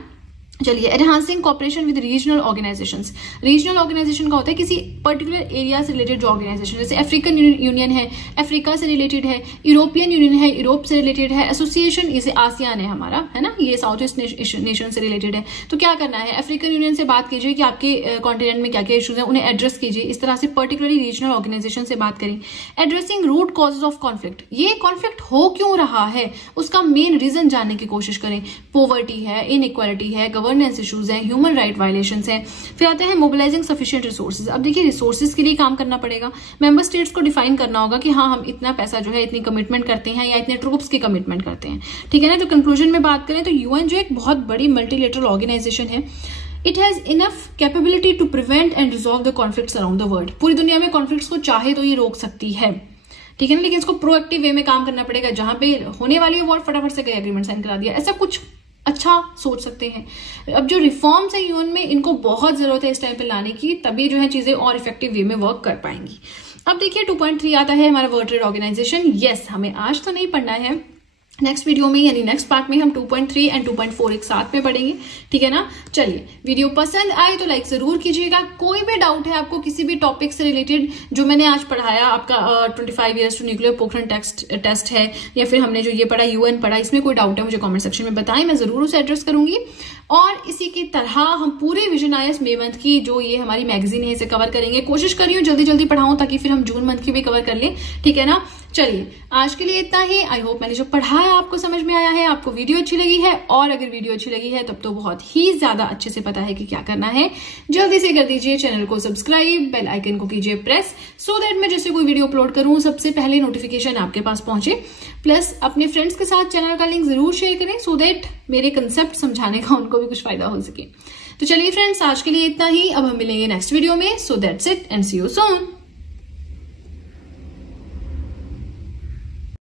चलिए, enhancing cooperation with regional organisations. Regional organisation का होता है किसी पर्टिकुलर एरिया से रिलेटेड जो ऑर्गेनाइजेशन, जैसे अफ्रीकन यूनियन है, अफ्रीका से रिलेटेड है, यूरोपियन यूनियन है, यूरोप से रिलेटेड है, एसोसिएशन जैसे आसियान है हमारा, है ना, ये साउथ ईस्ट नेशन से रिलेटेड है। तो क्या करना है, अफ्रीकन यूनियन से बात कीजिए कि आपके कॉन्टिनेंट में क्या क्या इश्यूज है, उन्हें एड्रेस कीजिए। इस तरह से पर्टिकुलरली रीजनल ऑर्गेनाइजेशन से बात करें। Addressing root causes of conflict, ये कॉन्फ्लिक्ट हो क्यों रहा है उसका मेन रीजन जानने की कोशिश करें। पॉवर्टी है, इनइक्वालिटी है, गवर्नेंस इश्यूज है, ह्यूमन राइट वायलेशंस है। फिर आते हैं मोबिलाइजिंग सफिशिएंट रिसोर्सेज। अब देखिए, रिसोर्सेज के लिए काम करना पड़ेगा, मेंबर स्टेट्स को डिफाइन करना होगा कि हाँ, हम इतना पैसा जो है इतनी कमिटमेंट करते हैं या इतने ट्रूप्स की कमिटमेंट करते हैं, ठीक है ना। तो कंक्लूजन में बात करें तो यूएन जो एक बहुत बड़ी मल्टीलेटरल ऑर्गेनाइजेशन है, it has enough capability to prevent and resolve the conflicts around the world. पूरी दुनिया में कॉन्फ्लिक्ट्स को चाहे तो ये रोक सकती है, ठीक है ना, लेकिन इसको प्रोएक्टिव वे में काम करना पड़ेगा। जहां पे होने वाली है वॉर, फटाफट से गए एग्रीमेंट साइन करा दिया, ऐसा कुछ अच्छा सोच सकते हैं। अब जो रिफॉर्म्स है यूएन में, इनको बहुत जरूरत है इस टाइम पे लाने की, तभी जो है चीजें और इफेक्टिव वे में वर्क कर पाएंगी। अब देखिए 2.3 आता है हमारा वर्ल्ड ट्रेड ऑर्गेनाइजेशन। यस, हमें आज तो नहीं पढ़ना है, नेक्स्ट वीडियो में यानी नेक्स्ट पार्ट में हम 2.3 एंड 2.4 एक साथ में पढ़ेंगे, ठीक है ना। चलिए, वीडियो पसंद आए तो लाइक जरूर कीजिएगा। कोई भी डाउट है आपको किसी भी टॉपिक से रिलेटेड जो मैंने आज पढ़ाया, आपका 25 years to nuclear Pokhran test है, या फिर हमने जो ये पढ़ा यूएन पढ़ा, इसमें कोई डाउट है मुझे कमेंट सेक्शन में बताएं, मैं जरूर उसे एड्रेस करूंगी। और इसी की तरह हम पूरे विजन आईएएस मई मंथ की जो ये हमारी मैगजीन है इसे कवर करेंगे। कोशिश कर रही हूँ जल्दी जल्दी पढ़ाऊं ताकि फिर हम जून मंथ की भी कवर कर लें, ठीक है ना। चलिए, आज के लिए इतना ही। आई होप मैंने जो पढ़ाया आपको समझ में आया है, आपको वीडियो अच्छी लगी है, और अगर वीडियो अच्छी लगी है तब तो बहुत ही ज्यादा अच्छे से पता है कि क्या करना है। जल्दी से कर दीजिए चैनल को सब्सक्राइब, बेल आइकन को कीजिए प्रेस, सो दैट मैं जैसे कोई वीडियो अपलोड करूं सबसे पहले नोटिफिकेशन आपके पास पहुंचे। प्लस अपने फ्रेंड्स के साथ चैनल का लिंक जरूर शेयर करें, सो दैट मेरे कंसेप्ट समझाने का उनको भी कुछ फायदा हो सके। तो चलिए फ्रेंड्स, आज के लिए इतना ही। अब हम मिलेंगे नेक्स्ट वीडियो में। So that's it and see you soon.